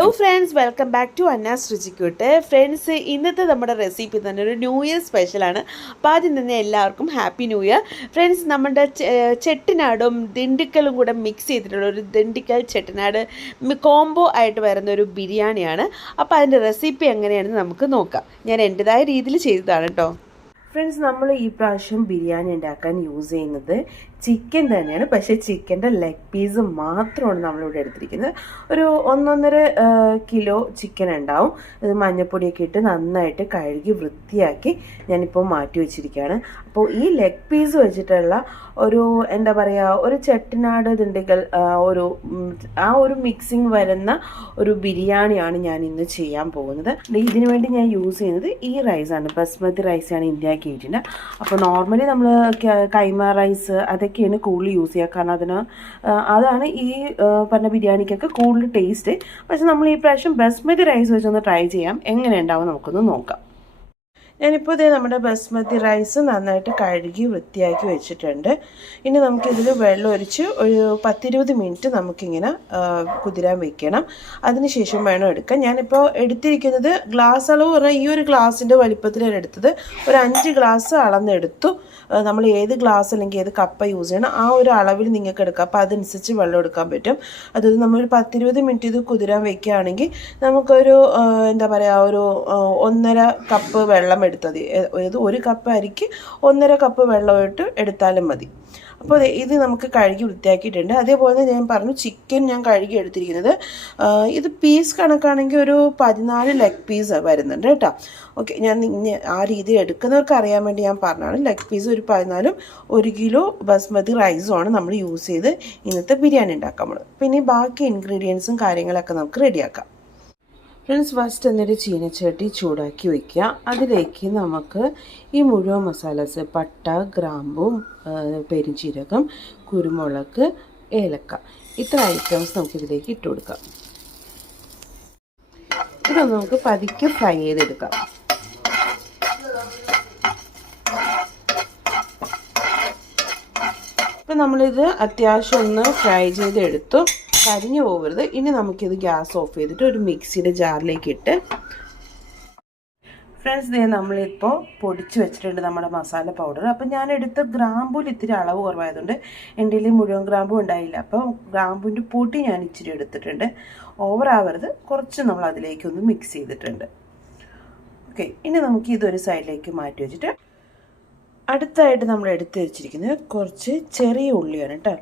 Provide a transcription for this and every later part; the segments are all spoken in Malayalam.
Hello friends, welcome back to Anna's രുചിക്കൂട്ട്. ഫ്രണ്ട്സ്, ഇന്നത്തെ നമ്മുടെ റെസിപ്പി തന്നെ ഒരു ന്യൂ ഇയർ സ്പെഷ്യലാണ്. അപ്പോൾ ആദ്യം തന്നെ എല്ലാവർക്കും ഹാപ്പി ന്യൂ ഇയർ. ഫ്രണ്ട്സ്, നമ്മുടെ ചെട്ടിനാടും ദിണ്ടിക്കലും കൂടെ മിക്സ് ചെയ്തിട്ടുള്ള ഒരു ദിണ്ടിക്കൽ ചെട്ടിനാട് കോംബോ ആയിട്ട് വരുന്ന ഒരു ബിരിയാണിയാണ്. അപ്പോൾ അതിൻ്റെ റെസിപ്പി എങ്ങനെയാണെന്ന് നമുക്ക് നോക്കാം. ഞാൻ എൻ്റെതായ രീതിയിൽ ചെയ്തതാണ് കേട്ടോ. ഫ്രണ്ട്സ്, നമ്മൾ ഈ പ്രാവശ്യം ബിരിയാണി ഉണ്ടാക്കാൻ യൂസ് ചെയ്യുന്നത് ചിക്കൻ തന്നെയാണ്. പക്ഷേ ചിക്കൻ്റെ ലെഗ് പീസ് മാത്രമാണ് നമ്മളിവിടെ എടുത്തിരിക്കുന്നത്. ഒരു 1.5 കിലോ ചിക്കൻ ഉണ്ടാവും. ഇത് മഞ്ഞൾപ്പൊടിയൊക്കെ ഇട്ട് നന്നായിട്ട് കഴുകി വൃത്തിയാക്കി ഞാനിപ്പോൾ മാറ്റി വെച്ചിരിക്കുകയാണ്. അപ്പോൾ ഈ ലെഗ് പീസ് വെച്ചിട്ടുള്ള ഒരു എന്താ പറയുക, ഒരു ചെട്ടിനാട് ദിണ്ടിക്കൽ ഒരു മിക്സിങ് വരുന്ന ഒരു ബിരിയാണിയാണ് ഞാൻ ഇന്ന് ചെയ്യാൻ പോകുന്നത്. ഇതിനു വേണ്ടി ഞാൻ യൂസ് ചെയ്യുന്നത് ഈ റൈസാണ്, ബസ്മതി റൈസാണ് ഇന്ത്യ ഗേറ്റിൻ്റെ. അപ്പോൾ നോർമലി നമ്മൾ കൈമ റൈസ് അതൊക്കെയാണ് കൂടുതൽ യൂസ് ചെയ്യുക, കാരണം അതാണ് ഈ പറഞ്ഞ ബിരിയാണിക്കൊക്കെ കൂടുതൽ ടേസ്റ്റ്. പക്ഷെ നമ്മൾ ഈ പ്രാവശ്യം ബസ്മതി റൈസ് വെച്ചൊന്ന് ട്രൈ ചെയ്യാം, എങ്ങനെ ഉണ്ടാവും നമുക്കൊന്ന് നോക്കാം. ഞാനിപ്പോൾ ഇതേ നമ്മുടെ ബസ്മതി റൈസ് നന്നായിട്ട് കഴുകി വൃത്തിയാക്കി വെച്ചിട്ടുണ്ട്. ഇനി നമുക്കിതിൽ വെള്ളം ഒഴിച്ച് ഒരു 10-20 മിനിറ്റ് നമുക്കിങ്ങനെ കുതിരാൻ വെക്കണം. അതിനുശേഷം വേണം എടുക്കാൻ. ഞാനിപ്പോൾ എടുത്തിരിക്കുന്നത് ഗ്ലാസ് അളവ് പറഞ്ഞാൽ ഈ ഒരു ഗ്ലാസിൻ്റെ വലിപ്പത്തിലാണ് എടുത്തത്. ഒരു 5 ഗ്ലാസ് അളന്നെടുത്തു. നമ്മൾ ഏത് ഗ്ലാസ് അല്ലെങ്കിൽ ഏത് കപ്പ യൂസ് ചെയ്യണം ആ ഒരു അളവിൽ നിങ്ങൾക്ക് എടുക്കാം. അപ്പോൾ അതനുസരിച്ച് വെള്ളം എടുക്കാൻ പറ്റും. അതായത് നമ്മളൊരു 10-20 മിനിറ്റ് ഇത് കുതിരാൻ വെക്കുകയാണെങ്കിൽ നമുക്കൊരു എന്താ പറയുക, ഒരു 1.5 കപ്പ് വെള്ളം എടുത്തത്, അതായത് 1 കപ്പ് അരിക്ക് 1.5 കപ്പ് വെള്ളമായിട്ട് എടുത്താലും മതി. അപ്പോൾ ഇത് നമുക്ക് കഴുകി വൃത്തിയാക്കിയിട്ടുണ്ട്. അതേപോലെ ഞാൻ പറഞ്ഞു, ചിക്കൻ ഞാൻ കഴുകി എടുത്തിരിക്കുന്നത്. ഇത് പീസ് കണക്കാണെങ്കിൽ ഒരു 14 ലെഗ് പീസ് വരുന്നുണ്ട് കേട്ടോ. ഓക്കെ, ഞാൻ ആ രീതിയിൽ എടുക്കുന്നവർക്ക് അറിയാൻ വേണ്ടി ഞാൻ പറഞ്ഞാണ്. ലെഗ് പീസ് ഒരു 14, 1 കിലോ ബസ്മതി റൈസുമാണ് നമ്മൾ യൂസ് ചെയ്ത് ഇന്നത്തെ ബിരിയാണി ഉണ്ടാക്കാൻ പോകുന്നത്. പിന്നെ ബാക്കി ഇൻഗ്രീഡിയൻസും കാര്യങ്ങളൊക്കെ നമുക്ക് റെഡിയാക്കാം. ഫ്രണ്ട്സ്, ഫസ്റ്റ് എന്നൊരു ചീനച്ചട്ടി ചൂടാക്കി വയ്ക്കുക. അതിലേക്ക് നമുക്ക് ഈ മുഴുവൻ മസാലാസ്, പട്ട, ഗ്രാമ്പു, പെരുംജീരകം, കുരുമുളക്, ഏലക്ക, ഇത്ര ഐറ്റംസ് നമുക്കിതിലേക്ക് ഇട്ട് കൊടുക്കാം. ഇതൊന്ന് നമുക്ക് പതുക്കെ ഫ്രൈ ചെയ്തെടുക്കാം. ഇപ്പം നമ്മളിത് അത്യാവശ്യം ഒന്ന് ഫ്രൈ ചെയ്തെടുത്തു, കരിഞ്ഞു പോകരുത്. ഇനി നമുക്കിത് ഗ്യാസ് ഓഫ് ചെയ്തിട്ട് ഒരു മിക്സിയുടെ ജാറിലേക്ക് ഇട്ട്, ഫ്രണ്ട്സ്, നമ്മളിപ്പോൾ പൊടിച്ച് വെച്ചിട്ടുണ്ട് നമ്മുടെ മസാല പൗഡർ. അപ്പം ഞാൻ എടുത്ത ഗ്രാമ്പൂൽ ഇത്തിരി അളവ് കുറവായതുകൊണ്ട് എൻ്റെ കയ്യിൽ മുഴുവൻ ഗ്രാമ്പൂ ഉണ്ടായില്ല. അപ്പോൾ ഗ്രാമ്പൂവിൻ്റെ പൊടി ഞാൻ ഇച്ചിരി എടുത്തിട്ടുണ്ട്. ഓവറാവരുത്, കുറച്ച് നമ്മൾ അതിലേക്കൊന്ന് മിക്സ് ചെയ്തിട്ടുണ്ട്. ഓക്കെ, ഇനി നമുക്ക് ഇതൊരു സൈഡിലേക്ക് മാറ്റി വെച്ചിട്ട് അടുത്തായിട്ട് നമ്മൾ എടുത്ത് വെച്ചിരിക്കുന്നത് കുറച്ച് ചെറിയ ഉള്ളിയാണ് കേട്ടോ.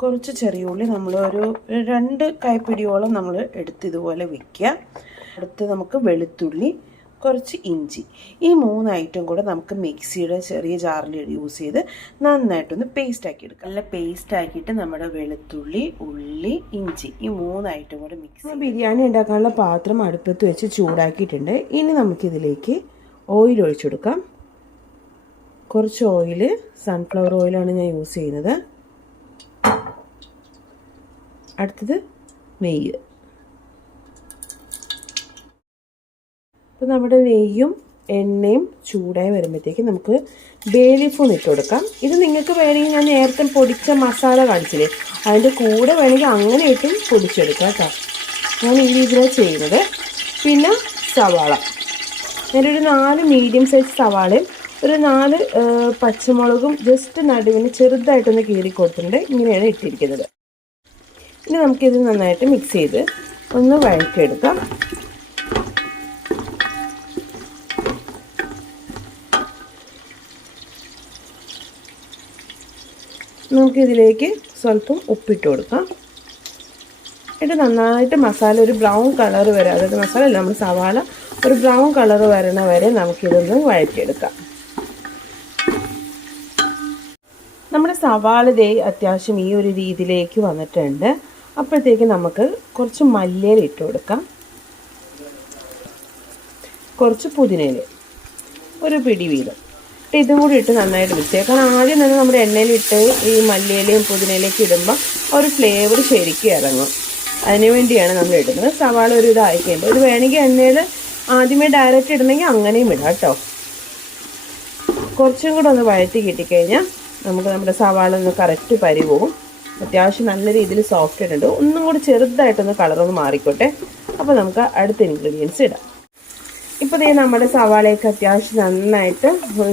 കുറച്ച് ചെറിയ ഉള്ളി നമ്മൾ ഒരു 2 കൈപ്പിടിയോളം നമ്മൾ എടുത്ത് ഇതുപോലെ വയ്ക്കുക. അടുത്ത് നമുക്ക് വെളുത്തുള്ളി, കുറച്ച് ഇഞ്ചി, ഈ 3 ഐറ്റം കൂടെ നമുക്ക് മിക്സിയുടെ ചെറിയ ജാറിൽ യൂസ് ചെയ്ത് നന്നായിട്ടൊന്ന് പേസ്റ്റ് ആക്കി എടുക്കാം. നല്ല പേസ്റ്റ് ആക്കിയിട്ട് നമ്മുടെ വെളുത്തുള്ളി, ഉള്ളി, ഇഞ്ചി, ഈ 3 ഐറ്റം കൂടെ മിക്സ്. ബിരിയാണി ഉണ്ടാക്കാനുള്ള പാത്രം അടുപ്പത്ത് വെച്ച് ചൂടാക്കിയിട്ടുണ്ട്. ഇനി നമുക്കിതിലേക്ക് ഓയിൽ ഒഴിച്ചു കൊടുക്കാം. കുറച്ച് ഓയിൽ, സൺഫ്ലവർ ഓയിലാണ് ഞാൻ യൂസ് ചെയ്യുന്നത്. അടുത്തത് നെയ്യ്. അപ്പോൾ നമ്മുടെ നെയ്യും എണ്ണയും ചൂടായി വരുമ്പോഴത്തേക്ക് നമുക്ക് ബേ ലീഫും ഇട്ട് കൊടുക്കാം. ഇത് നിങ്ങൾക്ക് വേണമെങ്കിൽ ഞാൻ നേരത്തെ പൊടിച്ച മസാല കാണിച്ചില്ലേ, അതിൻ്റെ കൂടെ വേണമെങ്കിൽ അങ്ങനെ ഇട്ടും പൊടിച്ചെടുക്കാം കേട്ടോ. ഞാൻ ഈ രീതിയിലാണ് ചെയ്യുന്നത്. പിന്നെ സവാള, ഞാനൊരു 4 മീഡിയം സൈസ് സവാളയും ഒരു 4 പച്ചമുളകും ജസ്റ്റ് നടുവിന് ചെറുതായിട്ടൊന്ന് കീറി കൊടുത്തിട്ടുണ്ട്. ഇങ്ങനെയാണ് ഇട്ടിരിക്കുന്നത്. ഇനി നമുക്കിത് നന്നായിട്ട് മിക്സ് ചെയ്ത് ഒന്ന് വഴറ്റിയെടുക്കാം. നമുക്കിതിലേക്ക് സ്വല്പം ഉപ്പിട്ട് കൊടുക്കാം. എന്നിട്ട് നന്നായിട്ട് മസാല ഒരു ബ്രൗൺ കളർ വരെ, അതായത് മസാല അല്ല, നമ്മൾ സവാള ഒരു ബ്രൗൺ കളർ വരണ വരെ നമുക്കിതൊന്ന് വഴറ്റിയെടുക്കാം. നമ്മുടെ സവാള അത്യാവശ്യം ഈ ഒരു രീതിയിലേക്ക് വന്നിട്ടുണ്ട്. അപ്പോഴത്തേക്ക് നമുക്ക് കുറച്ച് മല്ലിയില ഇട്ട് കൊടുക്കാം, കുറച്ച് പുതിനയില, ഒരു പിടി വീതം. ഇതും കൂടി ഇട്ട് നന്നായിട്ട് മിക്സ് ചെയ്യുക. കാരണം ആദ്യം തന്നെ നമ്മുടെ എണ്ണയിലിട്ട് ഈ മല്ലിയിലയും പുതിനയിലേക്ക് ഇടുമ്പോൾ ഒരു ഫ്ലേവർ ശരിക്കും ഇറങ്ങും. അതിനു വേണ്ടിയാണ് നമ്മൾ ഇടുന്നത്. സവാള ഒരു ഇതായി കഴിയുമ്പോൾ ഇത് വേണമെങ്കിൽ എണ്ണയിൽ ആദ്യമേ ഡയറക്റ്റ് ഇടണമെങ്കിൽ അങ്ങനെയും ഇടാം കേട്ടോ. കുറച്ചും കൂടെ ഒന്ന് വഴറ്റി കിട്ടിക്കഴിഞ്ഞാൽ നമുക്ക് നമ്മുടെ സവാള ഒന്ന് കറക്റ്റ് പരിവും. അത്യാവശ്യം നല്ല രീതിയിൽ സോഫ്റ്റ് ആയിട്ടുണ്ട്. ഒന്നും കൂടി ചെറുതായിട്ടൊന്ന് കളറൊന്ന് മാറിക്കോട്ടെ. അപ്പോൾ നമുക്ക് അടുത്ത ഇൻഗ്രീഡിയൻസ് ഇടാം. ഇപ്പോൾ ദേ നമ്മുടെ സവാളയൊക്കെ അത്യാവശ്യം നന്നായിട്ട്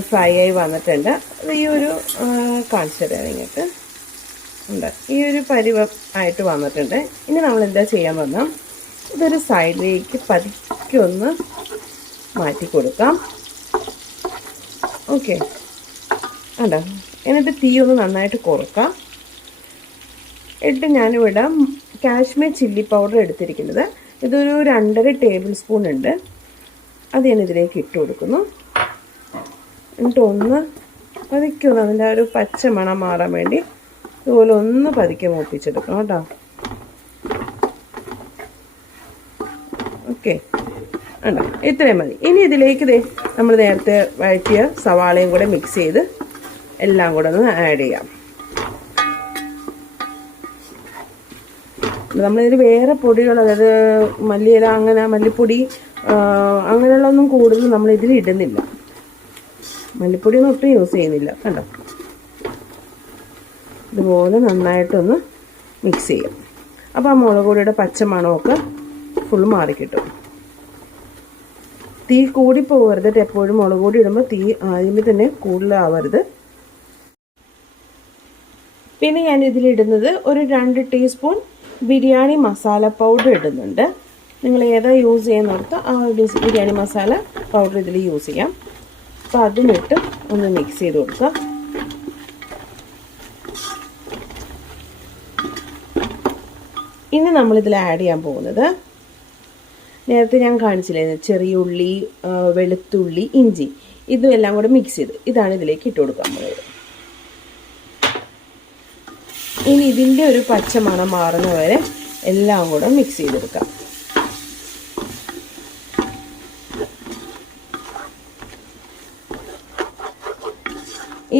ഫ്രൈ ആയി വന്നിട്ടുണ്ട്. അത് ഈ ഒരു കാണിച്ചു തരാം നിങ്ങൾക്ക് ഉണ്ട്, ഈ ഒരു ആയിട്ട് വന്നിട്ടുണ്ട്. ഇനി നമ്മൾ എന്താ ചെയ്യാൻ വന്നാൽ ഇതൊരു സൈഡിലേക്ക് പതുക്കെ ഒന്ന് മാറ്റി കൊടുക്കാം. ഓക്കെ, ഉണ്ടോ? എന്നിട്ട് തീ ഒന്ന് നന്നായിട്ട് കുറക്കാം. എന്നിട്ട് ഞാനിവിടെ കാശ്മീർ ചില്ലി പൗഡർ എടുത്തിരിക്കുന്നത് ഇതൊരു 2.5 ടേബിൾ സ്പൂൺ ഉണ്ട്. അത് ഞാൻ ഇതിലേക്ക് ഇട്ട് കൊടുക്കുന്നു. എന്നിട്ട് ഒന്ന് പതുക്കെ ഒന്ന് അതിൻ്റെ ഒരു പച്ച മണം മാറാൻ വേണ്ടി ഇതുപോലെ ഒന്ന് പതുക്കെ മൂപ്പിച്ചെടുക്കണം കേട്ടോ. ഓക്കെ, ഉണ്ടോ? ഇത്രയും മതി. ഇനി ഇതിലേക്ക് നമ്മൾ നേരത്തെ വഴറ്റിയ സവാളയും കൂടെ മിക്സ് ചെയ്ത് എല്ലാം കൂടെ ഒന്ന് ആഡ് ചെയ്യാം. നമ്മളിതിൽ വേറെ പൊടികൾ, അതായത് മല്ലിയില, അങ്ങനെ മല്ലിപ്പൊടി അങ്ങനെയുള്ളതൊന്നും കൂടുതൽ നമ്മളിതിൽ ഇടുന്നില്ല. മല്ലിപ്പൊടിയൊന്നും ഒട്ടും യൂസ് ചെയ്യുന്നില്ല. കണ്ടോ? ഇതുപോലെ നന്നായിട്ടൊന്ന് മിക്സ് ചെയ്യാം. അപ്പോൾ ആ മുളക് പൊടിയുടെ പച്ച മണമൊക്കെ ഫുൾ മാറിക്കിട്ടും. തീ കൂടിപ്പോകരുത്. എപ്പോഴും മുളക് പൊടി ഇടുമ്പോൾ തീ ആദ്യമേ തന്നെ കൂടുതലാവരുത്. പിന്നെ ഞാൻ ഇതിലിടുന്നത് ഒരു 2 ടീസ്പൂൺ ബിരിയാണി മസാല പൗഡർ ഇടുന്നുണ്ട്. നിങ്ങൾ ഏതാ യൂസ് ചെയ്യുന്നിടത്ത് ആ ബിരിയാണി മസാല പൗഡർ ഇതിൽ യൂസ് ചെയ്യാം. അപ്പോൾ അതും ഇട്ട് ഒന്ന് മിക്സ് ചെയ്ത് കൊടുക്കുക. ഇനി നമ്മളിതിൽ ആഡ് ചെയ്യാൻ പോകുന്നത് നേരത്തെ ഞാൻ കാണിച്ചില്ലേ, ചെറിയ ഉള്ളി, വെളുത്തുള്ളി, ഇഞ്ചി, ഇതും എല്ലാം കൂടെ മിക്സ് ചെയ്ത് ഇതാണ് ഇതിലേക്ക് ഇട്ട് കൊടുക്കാൻ പോകുന്നത്. ഇനി ഇതിൻ്റെ ഒരു പച്ച മണം മാറുന്ന വരെ എല്ലാം കൂടെ മിക്സ് ചെയ്തെടുക്കാം.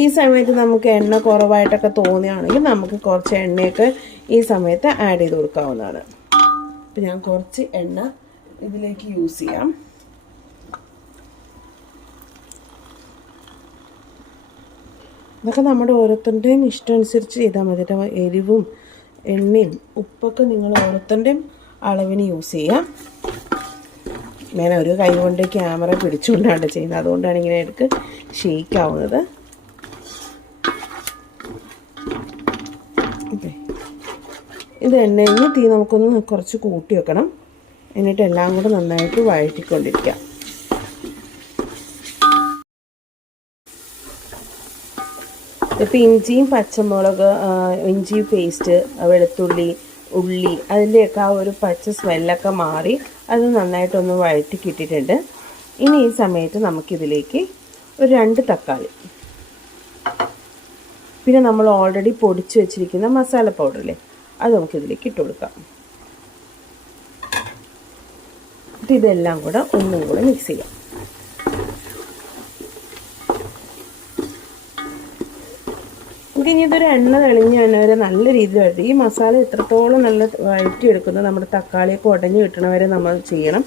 ഈ സമയത്ത് നമുക്ക് എണ്ണ കുറവായിട്ടൊക്കെ തോന്നുകയാണെങ്കിൽ നമുക്ക് കുറച്ച് എണ്ണയൊക്കെ ഈ സമയത്ത് ആഡ് ചെയ്ത് കൊടുക്കാവുന്നതാണ്. അപ്പം ഞാൻ കുറച്ച് എണ്ണ ഇതിലേക്ക് യൂസ് ചെയ്യാം. ഇതൊക്കെ നമ്മുടെ ഓരോരുത്തരുടെയും ഇഷ്ടം അനുസരിച്ച് ചെയ്താൽ മതി. എരിവും എണ്ണയും ഉപ്പൊക്കെ നിങ്ങൾ ഓരോരുത്തരുടെയും അളവിന് യൂസ് ചെയ്യാം. ഞാൻ ഒരു കൈ കൊണ്ട് ക്യാമറ പിടിച്ചുകൊണ്ടാണ് ചെയ്യുന്നത്, അതുകൊണ്ടാണ് ഇങ്ങനെ എടുക്ക് ഷേക്ക് ആവുന്നത്. ഇത് എണ്ണയിൽ തീ നമുക്കൊന്ന് കുറച്ച് കൂട്ടി വെക്കണം. എന്നിട്ട് എല്ലാം കൂടെ നന്നായിട്ട് വഴറ്റിക്കൊണ്ടിരിക്കാം. ഇപ്പോൾ ഇഞ്ചിയും പച്ചമുളക്, ഇഞ്ചി പേസ്റ്റ്, വെളുത്തുള്ളി, ഉള്ളി, അതിൻ്റെയൊക്കെ ആ ഒരു പച്ച സ്മെല്ലൊക്കെ മാറി അത് നന്നായിട്ടൊന്ന് വഴറ്റി കിട്ടിയിട്ടുണ്ട്. ഇനി ഈ സമയത്ത് നമുക്കിതിലേക്ക് ഒരു 2 തക്കാളി, പിന്നെ നമ്മൾ ഓൾറെഡി പൊടിച്ച് വെച്ചിരിക്കുന്ന മസാല പൗഡറില്ലേ, അത് നമുക്കിതിലേക്ക് ഇട്ട് കൊടുക്കാം. എന്നിട്ട് ഇതെല്ലാം കൂടെ ഒന്നും കൂടെ മിക്സ് ചെയ്യാം. ഇനി ഇതൊരു എണ്ണ തെളിഞ്ഞ് തന്നെ വരെ നല്ല രീതിയിൽ വഴറ്റി, ഈ മസാല എത്രത്തോളം നല്ല വഴറ്റിയെടുക്കുന്നത് നമ്മുടെ തക്കാളിയൊക്കെ ഉടഞ്ഞ് കിട്ടണവരെ നമ്മൾ ചെയ്യണം.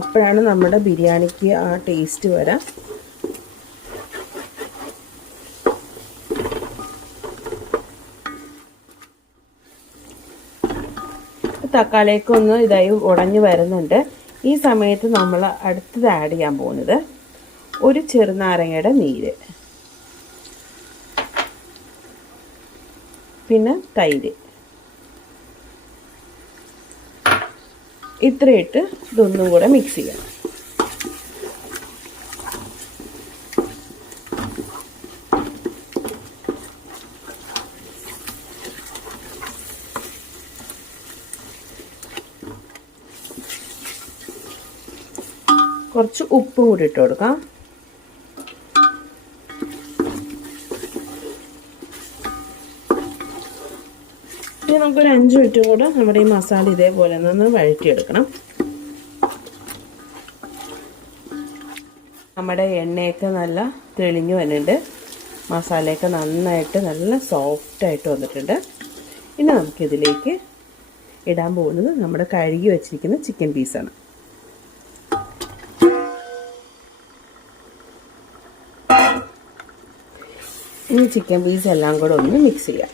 അപ്പോഴാണ് നമ്മുടെ ബിരിയാണിക്ക് ആ ടേസ്റ്റ് വരാം. തക്കാളിയൊക്കെ ഒന്ന് ഇതായി ഉടഞ്ഞ് വരുന്നുണ്ട്. ഈ സമയത്ത് നമ്മൾ അടുത്തത് ആഡ് ചെയ്യാൻ പോകുന്നത് ഒരു ചെറുനാരങ്ങയുടെ നീര്, പിന്നെ തൈര്, ഇത്രയിട്ട് ഇതൊന്നും കൂടെ മിക്സ് ചെയ്യാം. കുറച്ച് ഉപ്പും കൂടി ഇട്ട് കൊടുക്കാം. ഇനി നമുക്കൊരു 5 മിനിറ്റും കൂടെ നമ്മുടെ ഈ മസാല ഇതേപോലെ ഒന്ന് വഴറ്റിയെടുക്കണം. നമ്മുടെ എണ്ണയൊക്കെ നല്ല തെളിഞ്ഞു വരുന്നുണ്ട്, മസാലയൊക്കെ നന്നായിട്ട് നല്ല സോഫ്റ്റായിട്ട് വന്നിട്ടുണ്ട്. ഇനി നമുക്കിതിലേക്ക് ഇടാൻ പോകുന്നത് നമ്മുടെ കഴുകി വെച്ചിരിക്കുന്ന ചിക്കൻ പീസാണ്. ഇനി ചിക്കൻ പീസ് എല്ലാം കൂടെ ഒന്ന് മിക്സ് ചെയ്യാം.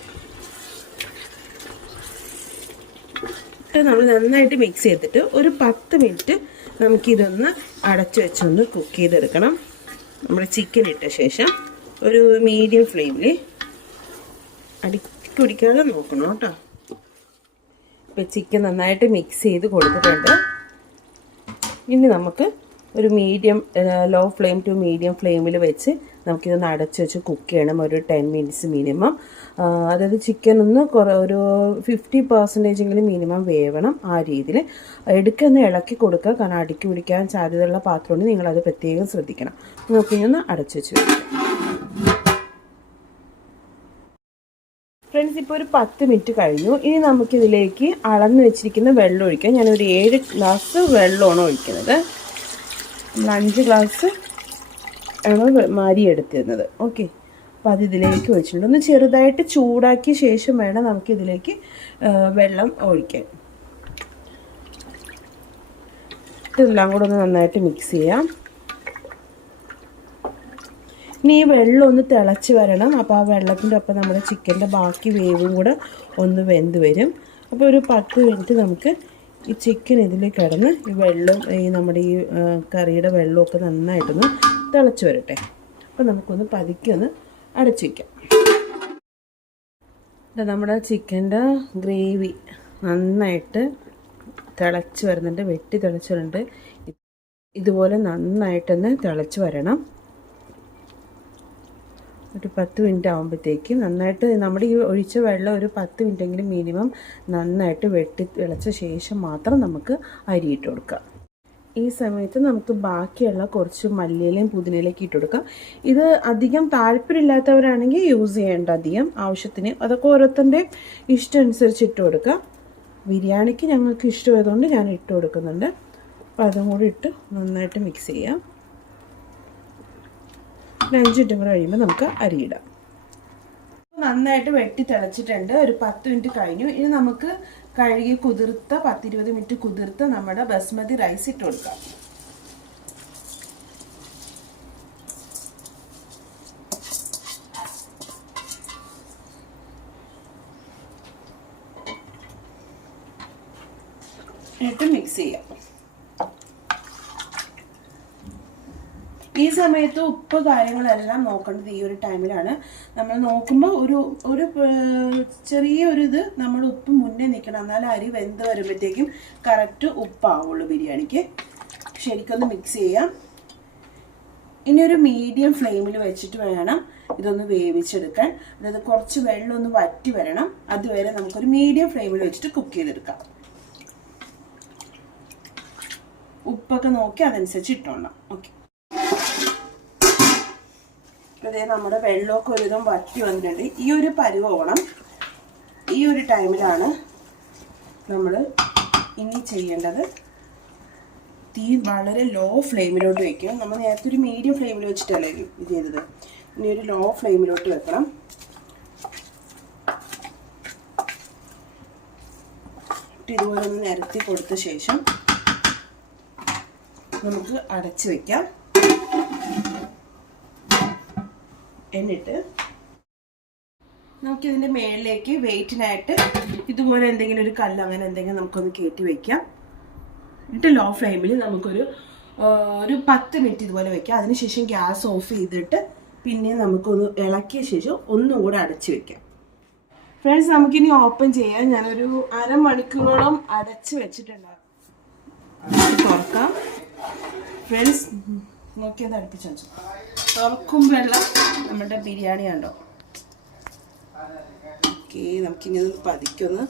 നമ്മൾ നന്നായിട്ട് മിക്സ് ചെയ്തിട്ട് ഒരു 10 മിനിറ്റ് നമുക്കിതൊന്ന് അടച്ചു വെച്ചൊന്ന് കുക്ക് ചെയ്തെടുക്കണം. നമ്മൾ ചിക്കൻ ഇട്ട ശേഷം ഒരു മീഡിയം ഫ്ലെയിമിൽ പിടിക്കാതെ നോക്കണം കേട്ടോ. ഇപ്പോൾ ചിക്കൻ നന്നായിട്ട് മിക്സ് ചെയ്ത് കൊടുത്തിട്ടുണ്ട്. ഇനി നമുക്ക് ഒരു ലോ ഫ്ലെയിം ടു മീഡിയം ഫ്ലെയിമിൽ വെച്ച് നമുക്കിതൊന്ന് അടച്ചു വെച്ച് കുക്ക് ചെയ്യണം ഒരു 10 മിനിറ്റ്സ് മിനിമം. അതായത് ചിക്കൻ ഒന്ന് ഒരു 50% മിനിമം വേവണം. ആ രീതിയിൽ എടുക്കൊന്ന് ഇളക്കി കൊടുക്കുക. കാരണം അടുക്കി പിടിക്കാൻ സാധ്യതയുള്ള പാത്രമുണ്ട്, നിങ്ങളത് പ്രത്യേകം ശ്രദ്ധിക്കണം. നമുക്കിതൊന്ന് അടച്ചു വെച്ച് വെക്കാം. ഫ്രണ്ട്സ്, ഇപ്പോൾ ഒരു 10 മിനിറ്റ് കഴിഞ്ഞു. ഇനി നമുക്കിതിലേക്ക് അളന്ന് വെച്ചിരിക്കുന്ന വെള്ളം ഒഴിക്കാം. ഞാനൊരു 7 ഗ്ലാസ് വെള്ളമാണ് ഒഴിക്കുന്നത്. നമ്മൾ 5 ഗ്ലാസ് ആണ് മാരി എടുത്തിരുന്നത്. ഓക്കെ, അപ്പോൾ അത് ഇതിലേക്ക് ഒഴിച്ചിട്ടുണ്ട്. ഒന്ന് ചെറുതായിട്ട് ചൂടാക്കിയ ശേഷം വേണം നമുക്കിതിലേക്ക് വെള്ളം ഒഴിക്കാൻ. ഇതെല്ലാം കൂടെ ഒന്ന് നന്നായിട്ട് മിക്സ് ചെയ്യാം. ഇനി ഈ വെള്ളം ഒന്ന് തിളച്ച് വരണം. അപ്പോൾ ആ വെള്ളത്തിൻ്റെ ഒപ്പം നമ്മുടെ ചിക്കൻ്റെ ബാക്കി വേവും കൂടെ ഒന്ന് വെന്ത് വരും. അപ്പോൾ ഒരു 10 മിനിറ്റ് നമുക്ക് ഈ ചിക്കൻ ഇതിൽ കിടന്ന് ഈ വെള്ളം നമ്മുടെ ഈ കറിയുടെ വെള്ളമൊക്കെ നന്നായിട്ടൊന്ന് തിളച്ച് വരട്ടെ. അപ്പോൾ നമുക്കൊന്ന് പതുക്കെ ഒന്ന് അടച്ചു വയ്ക്കാം. നമ്മുടെ ചിക്കൻ്റെ ഗ്രേവി നന്നായിട്ട് തിളച്ച് വരുന്നുണ്ട്, വെട്ടി തിളച്ച് വരുന്നുണ്ട്. ഇതുപോലെ നന്നായിട്ടൊന്ന് തിളച്ച് വരണം. ഒരു 10 മിനിറ്റ് ആകുമ്പോഴത്തേക്ക് നന്നായിട്ട് നമ്മുടെ ഈ ഒഴിച്ച വെള്ളം ഒരു 10 മിനിറ്റെങ്കിലും മിനിമം നന്നായിട്ട് വെട്ടി തിളച്ച ശേഷം മാത്രം നമുക്ക് അരിയിട്ട് കൊടുക്കാം. ഈ സമയത്ത് നമുക്ക് ബാക്കിയുള്ള കുറച്ച് മല്ലിയിലയും പുതിനയിലേക്ക് ഇട്ട് കൊടുക്കാം. ഇത് അധികം താല്പര്യമില്ലാത്തവരാണെങ്കിൽ യൂസ് ചെയ്യേണ്ട അധികം ആവശ്യത്തിന്, അതൊക്കെ ഓരോരുത്തരുടെ ഇഷ്ടം അനുസരിച്ച് ഇട്ട് കൊടുക്കാം. ബിരിയാണിക്ക് ഞങ്ങൾക്ക് ഇഷ്ടമായതുകൊണ്ട് ഞാൻ ഇട്ട് കൊടുക്കുന്നുണ്ട്. അപ്പോൾ അതും കൂടി ഇട്ട് നന്നായിട്ട് മിക്സ് ചെയ്യാം. 5 മിനിറ്റും കൂടെ കഴിയുമ്പോൾ നമുക്ക് അരിയിടാം. നന്നായിട്ട് വെട്ടി തിളച്ചിട്ടുണ്ട്. ഒരു 10 മിനിറ്റ് കഴിഞ്ഞു. ഇനി നമുക്ക് കഴുകി കുതിർത്ത 10-20 മിനിറ്റ് കുതിർത്ത നമ്മുടെ ബസ്മതി റൈസ് ഇട്ട് കൊടുക്കാം. എന്നിട്ട് മിക്സ് ചെയ്യാം. ഈ സമയത്ത് ഉപ്പ് കാര്യങ്ങളെല്ലാം നോക്കേണ്ടത് ഈ ഒരു ടൈമിലാണ്. നമ്മൾ നോക്കുമ്പോൾ ഒരു ചെറിയൊരു ഇത് നമ്മൾ ഉപ്പ് മുന്നേ നിൽക്കണം, എന്നാലും അരി വെന്ത് വരുമ്പോഴത്തേക്കും കറക്റ്റ് ഉപ്പാവുള്ളൂ ബിരിയാണിക്ക്. ശരിക്കൊന്ന് മിക്സ് ചെയ്യാം. ഇനി ഒരു മീഡിയം ഫ്ലെയിമിൽ വെച്ചിട്ട് വേണം ഇതൊന്ന് വേവിച്ചെടുക്കാൻ. അതായത് കുറച്ച് വെള്ളം ഒന്ന് വറ്റി വരണം. അതുവരെ നമുക്കൊരു മീഡിയം ഫ്ലെയിമിൽ വെച്ചിട്ട് കുക്ക് ചെയ്തെടുക്കാം. ഉപ്പൊക്കെ നോക്കി അതനുസരിച്ച് ഇട്ടോളാം. ഓക്കെ, അതേ നമ്മുടെ വെള്ളമൊക്കെ ഒരുവിധം വറ്റി വന്നിട്ടുണ്ട്. ഈ ഒരു പരുവോണം. ഈ ഒരു ടൈമിലാണ് നമ്മൾ ഇനി ചെയ്യേണ്ടത് തീ വളരെ ലോ ഫ്ലെയിമിലോട്ട് വെക്കുക. നമ്മൾ നേരത്തെ ഒരു മീഡിയം ഫ്ലെയിമിൽ വെച്ചിട്ടല്ലേ ഇത് ചെയ്തത്. ഇനി ഒരു ലോ ഫ്ലെയിമിലോട്ട് വെക്കണം. ഇതുപോലെ ഒന്ന് നിരത്തി കൊടുത്ത ശേഷം നമുക്ക് അടച്ചു വെക്കാം. എന്നിട്ട് നമുക്കിതിൻ്റെ മേളിലേക്ക് വെയിറ്റിനായിട്ട് ഇതുപോലെ എന്തെങ്കിലും ഒരു കല്ല് അങ്ങനെ എന്തെങ്കിലും നമുക്കൊന്ന് കയറ്റി വയ്ക്കാം. എന്നിട്ട് ലോ ഫ്ലെയിമിൽ നമുക്കൊരു 10 മിനിറ്റ് ഇതുപോലെ വയ്ക്കാം. അതിനുശേഷം ഗ്യാസ് ഓഫ് ചെയ്തിട്ട് പിന്നെ നമുക്കൊന്ന് ഇളക്കിയ ശേഷം ഒന്നും കൂടെ അടച്ചു വെക്കാം. ഫ്രണ്ട്സ്, നമുക്കിനി ഓപ്പൺ ചെയ്യാം. ഞാനൊരു അരമണിക്കൂറോളം അടച്ച് വെച്ചിട്ടുണ്ടാകും. തുറക്കാം. ഫ്രണ്ട്സ്, നോക്കിയത് അടുപ്പിച്ച് വെച്ചു. തുറക്കുമ്പോഴുള്ള നമ്മുടെ ബിരിയാണി കണ്ടോ. ഓക്കെ, നമുക്കിനി പതിക്കൊന്ന്,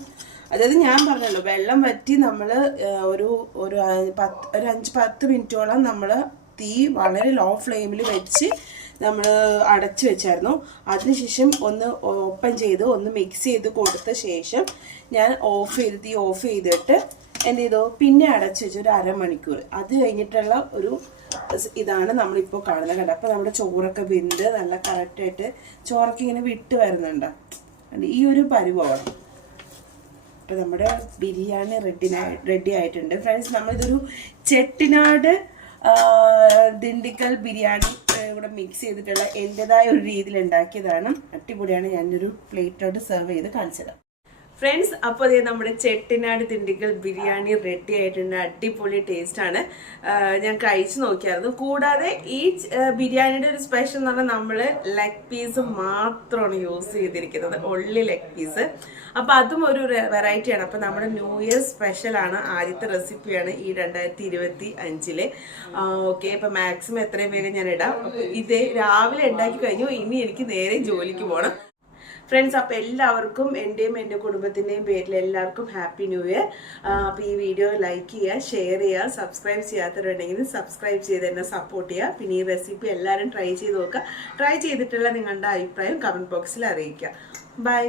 അതായത് ഞാൻ പറഞ്ഞല്ലോ വെള്ളം വറ്റി നമ്മൾ ഒരു 5-10 മിനിറ്റോളം നമ്മൾ തീ വളരെ ലോ ഫ്ലെയിമിൽ വെച്ച് നമ്മൾ അടച്ചു വെച്ചായിരുന്നു. അതിനുശേഷം ഒന്ന് ഓപ്പൺ ചെയ്ത് ഒന്ന് മിക്സ് ചെയ്ത് കൊടുത്ത ശേഷം ഞാൻ തീ ഓഫ് ചെയ്തിട്ട് എന്ത് ചെയ്തു, പിന്നെ അടച്ചു വെച്ചു ഒരു അരമണിക്കൂർ. അത് കഴിഞ്ഞിട്ടുള്ള ഒരു ഇതാണ് നമ്മളിപ്പോൾ കാണുന്നത്. കണ്ട, അപ്പോൾ നമ്മുടെ ചോറൊക്കെ വെന്ത് നല്ല കറക്റ്റായിട്ട് ചോറൊക്കെ ഇങ്ങനെ വിട്ട് വരുന്നുണ്ട്. ഈ ഒരു പരുവമാണ്. അപ്പോൾ നമ്മുടെ ബിരിയാണി റെഡി ആയിട്ടുണ്ട്. ഫ്രണ്ട്സ്, നമ്മളിതൊരു ചെട്ടിനാട് ദിണ്ടിക്കൽ ബിരിയാണി കൂടെ മിക്സ് ചെയ്തിട്ടുള്ള എൻ്റെതായ ഒരു രീതിയിൽ ഉണ്ടാക്കിയതാണ്. അടിപൊളിയാണ്. ഞാനൊരു പ്ലേറ്റിലോട്ട് സെർവ് ചെയ്ത് കാണിച്ചത്. ഫ്രണ്ട്സ്, അപ്പോൾ അതേ നമ്മുടെ ചെട്ടിനാട് ദിണ്ടിക്കൽ ബിരിയാണി റെഡി ആയിട്ടുണ്ട്. അടിപൊളി ടേസ്റ്റ് ആണ്. ഞാൻ കഴിച്ചു നോക്കിയായിരുന്നു. കൂടാതെ ഈ ബിരിയാണിയുടെ ഒരു സ്പെഷ്യൽ എന്ന് പറഞ്ഞാൽ നമ്മൾ ലെഗ് പീസ് മാത്രമാണ് യൂസ് ചെയ്തിരിക്കുന്നത്, ഒള്ളി ലെഗ് പീസ്. അപ്പൊ അതും ഒരു വെറൈറ്റിയാണ്. അപ്പൊ നമ്മുടെ ന്യൂ ഇയർ സ്പെഷ്യൽ ആണ്, ആദ്യത്തെ റെസിപ്പിയാണ് ഈ 2025. ഓക്കെ, അപ്പൊ മാക്സിമം എത്രയും വേഗം ഞാൻ ഇടാം. അപ്പൊ ഇത് രാവിലെ ഉണ്ടാക്കി കഴിഞ്ഞു, ഇനി എനിക്ക് നേരെ ജോലിക്ക് പോകണം. ഫ്രണ്ട്സ്, അപ്പോൾ എല്ലാവർക്കും എൻ്റെയും എൻ്റെ കുടുംബത്തിൻ്റെയും പേരിൽ എല്ലാവർക്കും ഹാപ്പി ന്യൂ ഇയർ. അപ്പോൾ ഈ വീഡിയോ ലൈക്ക് ചെയ്യുക, ഷെയർ ചെയ്യുക, സബ്സ്ക്രൈബ് ചെയ്യാത്തവരുണ്ടെങ്കിൽ സബ്സ്ക്രൈബ് ചെയ്ത് എന്നെ സപ്പോർട്ട് ചെയ്യുക. പിന്നെ ഈ റെസിപ്പി എല്ലാവരും ട്രൈ ചെയ്ത് നോക്കുക. ട്രൈ ചെയ്തിട്ടുള്ള നിങ്ങളുടെ അഭിപ്രായം കമൻറ്റ് ബോക്സിൽ അറിയിക്കുക. ബൈ.